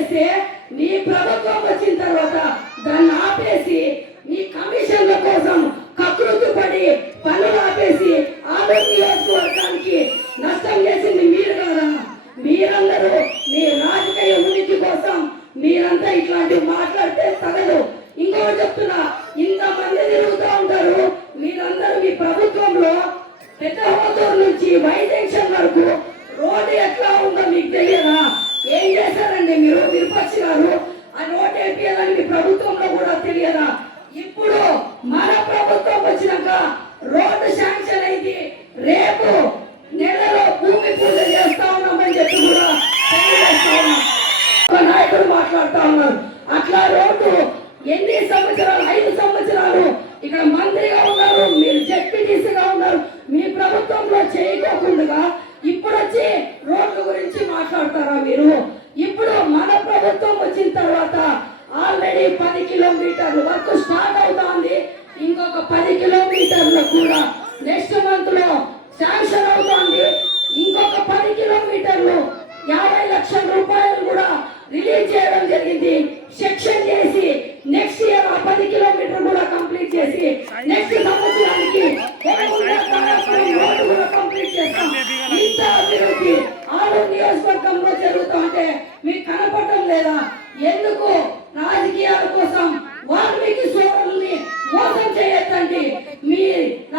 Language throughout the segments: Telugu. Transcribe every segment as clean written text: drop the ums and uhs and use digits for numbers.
చేస్తే మీ ప్రభుత్వం వచ్చిన తర్వాత దాన్ని ఆపేసి మీ కమిషన్ల కోసం కకృతి పడి పనులు ఆపేసి ఆలూరు నియోజకవర్గానికి నష్టం చేసింది మీరు కదా. మీరందరూ మీ రాజకీయ ఉనికి కోసం మీరంతా ఇట్లాంటివి మాట్లాడితే తగదు. ఇంకొకటి చెప్తున్నా, ఇంతమంది తిరుగుతూ ఉంటారు. మీరందరూ మీ ప్రభుత్వంలో పెద్దహోతూరు నుంచి వైజంక్షన్ వరకు రోడ్డు ఎట్లా ఉందో మీకు తెలియదా? ఏం చేశారండి మీరు? విపక్ష గారు ఆ రోడ్డు వేపియాలని మీ ప్రభుత్వంలో కూడా తెలియదా? ఇప్పుడు మన ప్రభుత్వం వచ్చినాక రోడ్డు శాంక్షన్ అయింది. రేపు నెలలో భూమి పూజ చేస్తా ఉన్నామని చెప్పి కూడా తెలియజేస్తా ఉన్నాం. నాయకుడు మాట్లాడుతా ఉన్నారు. అట్లా రోడ్డు ఎన్ని సంవత్సరాలు, 5 సంవత్సరాలు ఇక్కడ మంత్రిగా ఉన్నారు, మీరు జెడ్పీటీసీగా ఉన్నారు. మీ ప్రభుత్వంలో చేయకోకుండా ఇప్పుడు వచ్చి రోడ్ల గురించి మాట్లాడతారా మీరు? ఇప్పుడు మన ప్రభుత్వం వచ్చిన తర్వాత ఆల్రెడీ 10 కిలోమీటర్ల వరకు స్టార్ట్ అవుతోంది. ఇంకొక 10 కిలోమీటర్లు కూడా నెక్స్ట్ మంత్ లో శాంక్షన్ అవుతోంది. ఇంకొక 10 కిలోమీటర్లు 50 లక్షల రూపాయలు కూడా రిలీజ్ చేయడం జరిగింది. సెక్షన్ చేసి నెక్స్ట్ ఇయర్ ఆ 10 కిలోమీటర్ కూడా కంప్లీట్ చేసి నెక్స్ట్ సంవత్సరానికి రోడ్డు కూడా కంప్లీట్ చేస్తాం. ఇంత అభివృద్ధి ఆలూరు నియోజకవర్గంలో జరుగుతుంటే మీకు కనపడటం లేదా? ఎందుకు రాజకీయాల కోసం వాల్మీకి సోదరుల్ని మోసం చేయొద్దండి. మీ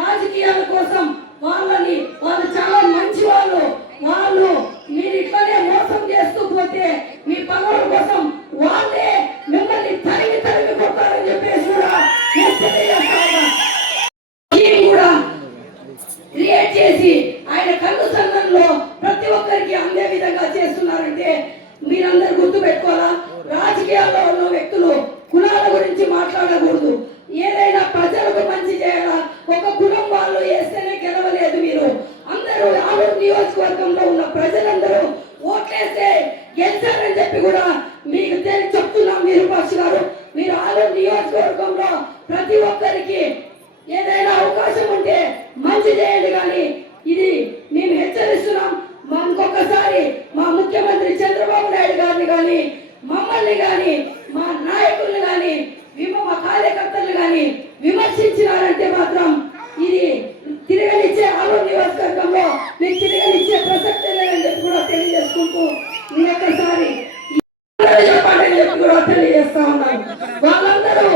రాజకీయాల కోసం వాళ్ళు చాలా మంచి వాళ్ళు మీరు ఇట్లానే మోసం చేస్తూ పోతే మీ పనుల కోసం వాళ్ళే మిమ్మల్ని తరిమి కొట్టారని చెప్పేసి కూడా క్రియేట్ చేసి ఆయన కళ్ళు సంఘంలో ప్రతి ఒక్కరికి అందే విధంగా చేస్తున్నారంటే మీరందరూ గుర్తు పెట్టుకోవాలా. రాజకీయాల్లో ఉన్న వ్యక్తులు కులాల గురించి మాట్లాడకూడదు. ఏదైనా ప్రజలకు మంచి చేయాలా. ఒక కులం వాళ్ళు వేస్తేనే గెలవలేదు. మీరు అందరూ ఆలూరు నియోజకవర్గంలో ఉన్న ప్రజలందరూ ఓట్లేస్తే గెలిచారని చెప్పి కూడా మీకు చెప్తున్నాం. మీరు పక్షి గారు, మీరు ఆలూరు నియోజకవర్గంలో ప్రతి ఒక్కరికి ఏదైనా అవకాశం ఉంటే మంచి చేయండి. కానీ ఇది మేము హెచ్చరిస్తున్నాం. ఇంకొకసారి మా ముఖ్యమంత్రి చంద్రబాబు నాయుడు గారిని కానీ మమ్మల్ని కానీ మా నాయకుల్ని కానీ మా కార్యకర్తలు కానీ విమర్శించినారంటే మాత్రం ఇది తిరగనిచ్చే ఆలూరు నియోజకవర్గంలో మీకు తిరగనిచ్చే ప్రసక్తే లేదని చెప్పి కూడా తెలియజేసుకుంటూ ఇంకొకసారి చెప్పండి చెప్పి కూడా తెలియజేస్తా ఉన్నాను. వాళ్ళందరూ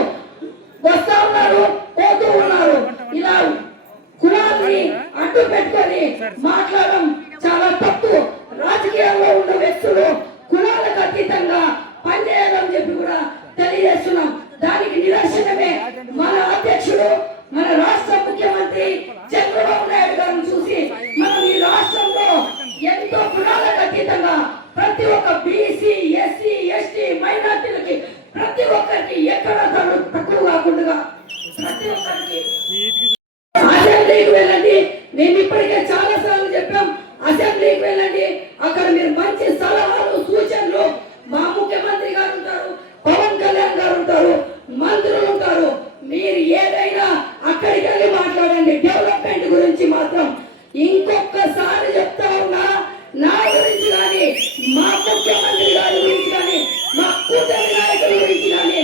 వస్తా ఉన్నారు, పోతూ ఉన్నారు. ఇలా కులాన్ని అడ్డు పెట్టుకొని మాట్లాడడం చాలా తప్పు. రాజకీయాల్లో ఉన్న వ్యక్తులు కులాలకు అతీతంగా పనిచేయాలని చెప్పి కూడా తెలియజేస్తున్నాం. దానికి నిదర్శనమే మన అధ్యక్షుడు, మన రాష్ట్ర ముఖ్యమంత్రి చంద్రబాబు నాయుడు గారిని చూసి మనం ఈ రాష్ట్రంలో ఎంతో కులాలకు అతీతంగా ప్రతి ఒక్క బీసీ, ఎస్సీ, ఎస్టీ, మైనార్టీలకి ప్రతి ఒక్కరికి ఎక్కడ తక్కువ కాకుండా ప్రతి ఒక్కరికి అసెంబ్లీకి వెళ్ళండి. మేము ఇప్పటికే చాలా సార్లు చెప్పాం. అసెంబ్లీకి వెళ్ళండి. అక్కడ మీరు మంచి సలహాలు, సూచనలు మా ముఖ్యమంత్రి గారు ఉంటారు, పవన్ కళ్యాణ్ గారు ఉంటారు, మంత్రులు ఉంటారు. మీరు ఏదైనా అక్కడికి వెళ్ళి మాట్లాడండి. డెవలప్మెంట్ గురించి మాత్రం ఇంకొకసారి చెప్తా ఉన్నా, నా గురించి కానీ మా ముఖ్యమంత్రి గారి గురించి కానీ మా కూటమి నాయకుల గురించి కానీ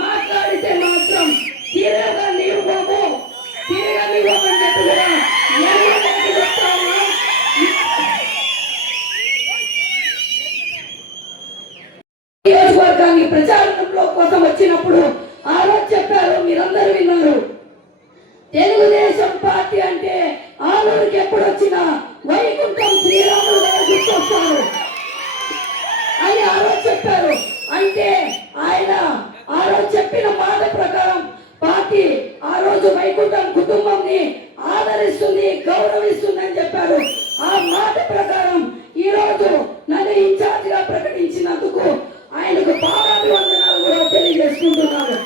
మాట్లాడితే మాత్రం తిరగనివ్వము అని చెప్పి కూడా చెప్తా ఉన్నా. నియోజకవర్గాన్ని ప్రచారంలో కోసం వచ్చినప్పుడు ఆ రోజు చెప్పారు, మీరందరూ విన్నారు. తెలుగుదేశం పార్టీ అంటే ఆలూరుకి ఎప్పుడు వచ్చినా వైకుంఠం శ్రీరాములు గారు గుర్తొస్తారు అని ఆ రోజు చెప్పారు. అంటే ఆయన ఆ రోజు చెప్పిన మాట ప్రకారం పార్టీ ఆ రోజు వైకుంఠం కుటుంబాన్ని ఆదరిస్తుంది, గౌరవిస్తుంది అని చెప్పారు. ఆ మాట ప్రకారం ఈ రోజు నన్ను ఇన్ఛార్జ్ గా ప్రకటించినందుకు ఆయనకు పాదాభివందనాలు కూడా తెలియజేసుకుంటున్నారు.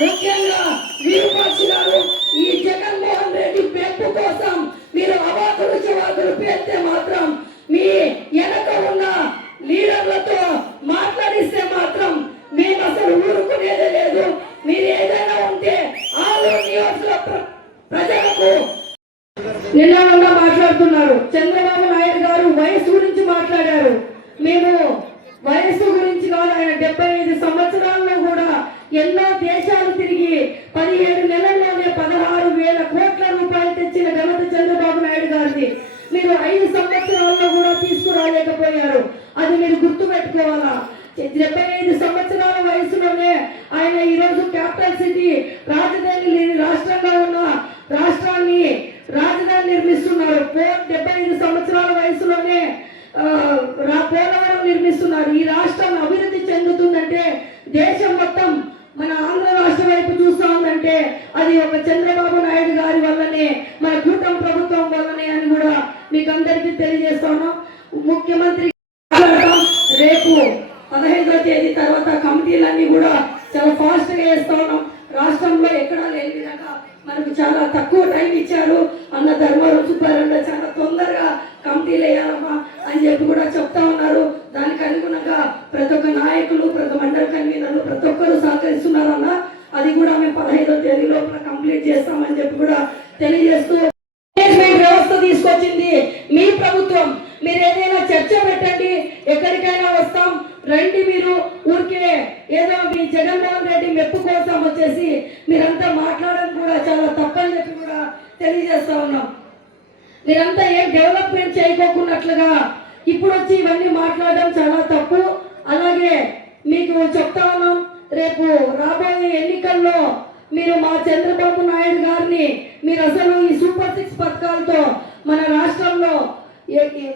ముఖ్యంగా విరూపాక్షి గారు, ఈ జగన్మోహన్ రెడ్డి పెంపు కోసం మీరు అవాకులు చవాకులు పేర్తే మాత్రం మీ వెనక ఉన్న ఎన్నో దేశాలు తిరిగి 17 నెలల్లోనే 16,000 కోట్ల రూపాయలు తెచ్చిన ఘనత చంద్రబాబు నాయుడు గారిది. మీరు 5 సంవత్సరాల్లో కూడా తీసుకురాలేకపోయారు. అది మీరు గుర్తు పెట్టుకోవాలా. 75 సంవత్సరాల వయసులోనే ఆయన ఈరోజు క్యాపిటల్ సిటీ రాజధాని లేని రాష్ట్రంగా ఉన్న రాష్ట్రాన్ని రాజధాని నిర్మిస్తున్నారు. 75 సంవత్సరాల వయసులోనే పోలవరం నిర్మిస్తున్నారు. ఈ రాష్ట్రం అభివృద్ధి చెందుతుందంటే, దేశం మొత్తం మన ఆంధ్ర రాష్ట్ర వైపు చూస్తా ఉందంటే అది ఒక చంద్రబాబు నాయుడు గారి వల్లనే, మన కూటమి ప్రభుత్వం వల్లనే అని కూడా మీకు అందరికీ తెలియజేస్తాను. ముఖ్యమంత్రి రేపు 15వ తేదీ తర్వాత కమిటీలన్నీ కూడా చాలా ఫాస్ట్ గా వేస్తా ఉన్నాం. రాష్ట్రంలో ఎక్కడా లేని విధంగా మనకు చాలా తక్కువ టైం ఇచ్చారు. అన్న ధర్మవరం సుబ్బారెడ్డి చాలా తొందరగా కమిటీలు వేయాలమ్మా అని చెప్పి కూడా చెప్తా ఉన్నారు. దానికి అనుగుణంగా ప్రతి ఒక్క నాయకులు, ప్రతి మండల కన్వీనర్లు ప్రతి ఒక్కరు సహకరిస్తున్నారన్న. అది కూడా మేము 15వ తేదీ లోపల కంప్లీట్ చేస్తామని చెప్పి కూడా తెలియజేస్తూ, వ్యవస్థ తీసుకొచ్చింది మీ ప్రభుత్వం. మీరు ఏదైనా చర్చ పెట్టండి, ఎక్కడికైనా వస్తాం రండి. మీరు ఊరికే ఏదో మీ జగన్మోహన్ రెడ్డి మెప్పు కోసం వచ్చేసి మీరంతా మాట్లాడడం కూడా చాలా తప్పని చెప్పి కూడా తెలియజేస్తా ఉన్నాం. మీరంతా ఏం డెవలప్మెంట్ చేయకోకున్నట్లుగా ఇప్పుడు వచ్చి ఇవన్నీ మాట్లాడడం చాలా తప్పు. అలాగే మీకు చెప్తా ఉన్నాం, రేపు రాబోయే ఎన్నికల్లో మీరు మా చంద్రబాబు నాయుడు గారిని మీరు అసలు ఈ సూపర్ 6 పథకాలతో మన రాష్ట్రంలో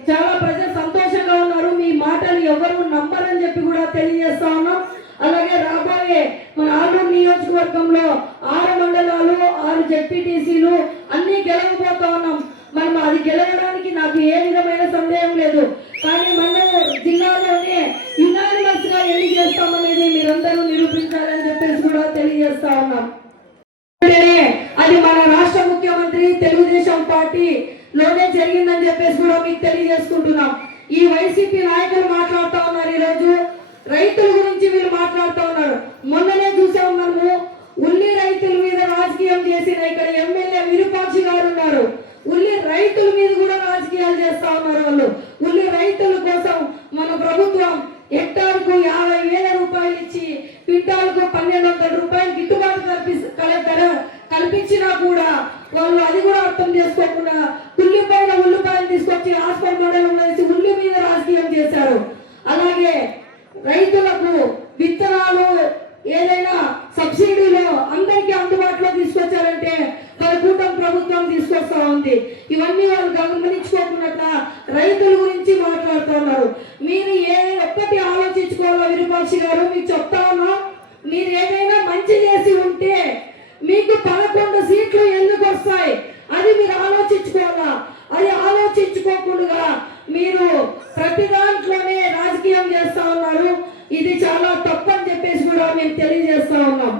చాలా ప్రజలు సంతోషంగా ఉన్నారు. మీ మాటలు ఎవరు నమ్మరని చెప్పి కూడా తెలియజేస్తా ఉన్నాం. అలాగే రాబోయే మన ఆలూరు నియోజకవర్గంలో 6 మండలాలు, 6 జెడ్పీటీసీలు అన్ని గెలవబోతా ఉన్నాం. మనం అది గెలవడానికి నాకు ఏ విధమైన సందేహం లేదు. కానీ మన జిల్లాలోనే యునానిమస్ గా ఎన్ని చేస్తామనేది మీరందరూ నిరూపించాలని చెప్పేసి కూడా తెలియజేస్తా ఉన్నాం. అది మన రాష్ట్ర ముఖ్యమంత్రి తెలుగుదేశం పార్టీ లోనే జరిగిందని చెప్పేసి కూడా మీకు తెలియజేసుకుంటున్నాం. ఈ వైసీపీ నాయకులు మాట్లాడుతూ ఉన్నారు. ఈరోజు రైతుల గురించి వీళ్ళు మాట్లాడుతూ ఉన్నారు. మొన్ననే చూసాం మనము, ఉల్లి రైతుల మీద రాజకీయం చేసిన ఇక్కడ ఎమ్మెల్యే విరూపాక్షి గారు ఉన్నారు. ఉల్లి రైతుల మీద కూడా రాజకీయాలు చేస్తా ఉన్నారు వాళ్ళు. ఉల్లి రైతుల కోసం మన ప్రభుత్వం హెక్టార్కు 50,000 రూపాయలు ఇచ్చి క్వింటాల్కు 1,200 రూపాయలు గిట్టుబాటు కల్పించినా కూడా వాళ్ళు అది కూడా అర్థం చేసుకోకుండా ఉల్లిపాయలు తీసుకొచ్చి హాస్పిటల్ మండలంలో వేసి ఉల్లి మీద రాజకీయం చేశారు. అలాగే రైతులకు విత్తనాలు ఏదైనా సబ్సిడీలో అందరికీ అందుబాటులో తీసుకొచ్చారంటే మన కూటమి ప్రభుత్వం తీసుకొస్తా ఉంది. ఇవన్నీ వాళ్ళు గమనించుకోకుండా రైతుల గురించి మాట్లాడుతున్నారు. మీరు ఒక్కటి ఆలోచించుకోవాలా విరూపాక్షి గారు, మీకు చెప్తా ఉన్నా, మీరు ఏదైనా మంచి చేసి ఉంటే మీకు 11 సీట్లు ఎందుకు వస్తాయి అది మీరు ఆలోచించుకోవాలా. అది ఆలోచించుకోకుండా మీరు ప్రతి దాంట్లోనే రాజకీయం చేస్తా ఉన్నారు. ఇది చాలా తప్పని చెప్పేసి కూడా మేము తెలియజేస్తా ఉన్నాం.